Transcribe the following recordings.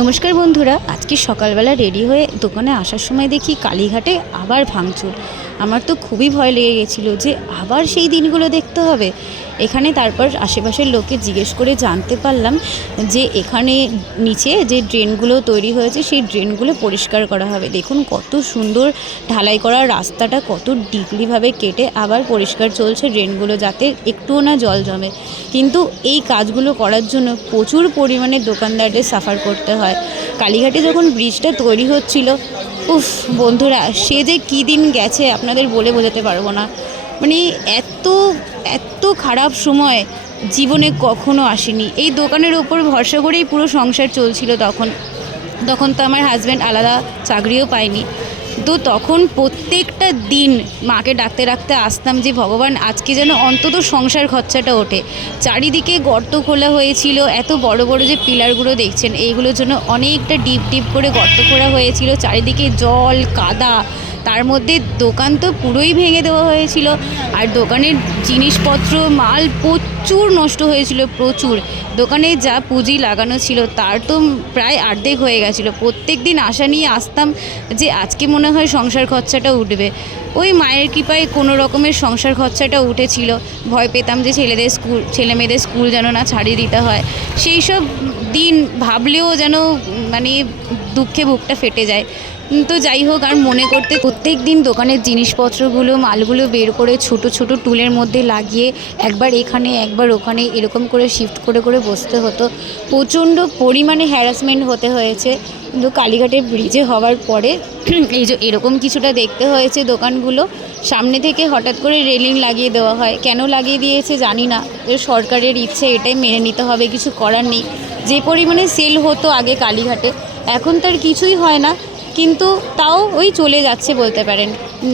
নমস্কার বন্ধুরা, আজকে সকালবেলা রেডি হয়ে দোকানে আসার সময় দেখি কালীঘাটে আবার ভাঙচুর। আমার তো খুবই ভয় লেগে গেছিলো যে আবার সেই দিনগুলো দেখতে হবে এখানে। তারপর আশেপাশের লোককে জিজ্ঞেস করে জানতে পারলাম যে এখানে নিচে যে ড্রেনগুলো তৈরি হয়েছে সেই ড্রেনগুলো পরিষ্কার করা হবে। দেখুন কত সুন্দর ঢালাই করা রাস্তাটা, কত ডিপলিভাবে কেটে আবার পরিষ্কার চলছে ড্রেনগুলো, যাতে একটুও না জল জমে। কিন্তু এই কাজগুলো করার জন্য প্রচুর পরিমাণে দোকানদারদের সাফার করতে হয়। কালীঘাটে যখন ব্রিজটা তৈরি হচ্ছিল, উফ বন্ধুরা, সে যে কী দিন গেছে আপনাদের বলে বোঝাতে পারবো না। মানে এত এত খারাপ সময় জীবনে কখনো আসেনি। এই দোকানের ওপর ভরসা করেই পুরো সংসার চলছিল। তখন তো আমার হাজব্যান্ড আলাদা চাকরিও পায়নি। তো তখন প্রত্যেকটা দিন মাকে ডাকতে ডাকতে আসতাম যে ভগবান আজকে যেন অন্তত সংসার খরচাটা ওঠে। চারিদিকে গর্ত খোলা হয়েছিল, এত বড় বড় যে পিলারগুলো দেখছেন এইগুলোর জন্য অনেকটা ডিপ ডিপ করে গর্ত খোঁড়া হয়েছিল। চারিদিকে জল কাদা, তার মধ্যে দোকান তো পুরোই ভেঙে দেওয়া হয়েছিল। আর দোকানের জিনিসপত্র মাল প্রচুর নষ্ট হয়েছিল, প্রচুর। দোকানে যা পুঁজি লাগানো ছিল তার তো প্রায় অর্ধেক হয়ে গেছিলো। প্রত্যেক দিন আশা নিয়ে আসতাম যে আজকে মনে হয় সংসার খরচাটা উঠবে। ওই মায়ের কৃপায় কোনো রকমের সংসার খরচাটা উঠেছিল। ভয় পেতাম যে ছেলে মেয়েদের স্কুল যেন না ছাড়িয়ে দিতে হয়। সেই সব দিন ভাবলেও যেন মানে দুঃখে বুকটা ফেটে যায়। তো যাই হোক, আর মনে করতে প্রত্যেক দিন দোকানের জিনিসপত্রগুলো মালগুলো বের করে ছোট ছোট টুলের মধ্যে লাগিয়ে একবার এখানে একবার ওখানে এরকম করে শিফট করে করে বসতে হতো। প্রচণ্ড পরিমাণে হ্যারাসমেন্ট হতে হয়েছে। কিন্তু কালীঘাটে ব্রিজে হওয়ার পরে এই যে এরকম কিছুটা দেখতে হয়েছে। দোকানগুলো সামনে থেকে হঠাৎ করে রেলিং লাগিয়ে দেওয়া হয়, কেন লাগিয়ে দিয়েছে জানি না। সরকারের ইচ্ছে, এটাই মেনে নিতে হবে, কিছু করার নেই। যে পরিমাণে সেল হতো আগে কালীঘাটে, এখন তার কিছুই হয় না। কিন্তু তাও ওই চলে যাচ্ছে বলতে পারেন।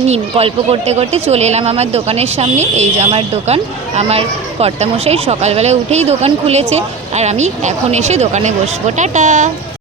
নিন, গল্প করতে করতে চলে এলাম আমার দোকানের সামনে। এই যে আমার দোকান, আমার কর্তামশাই সকালবেলা উঠেই দোকান খুলেছে, আর আমি এখন এসে দোকানে বসবো। টাটা।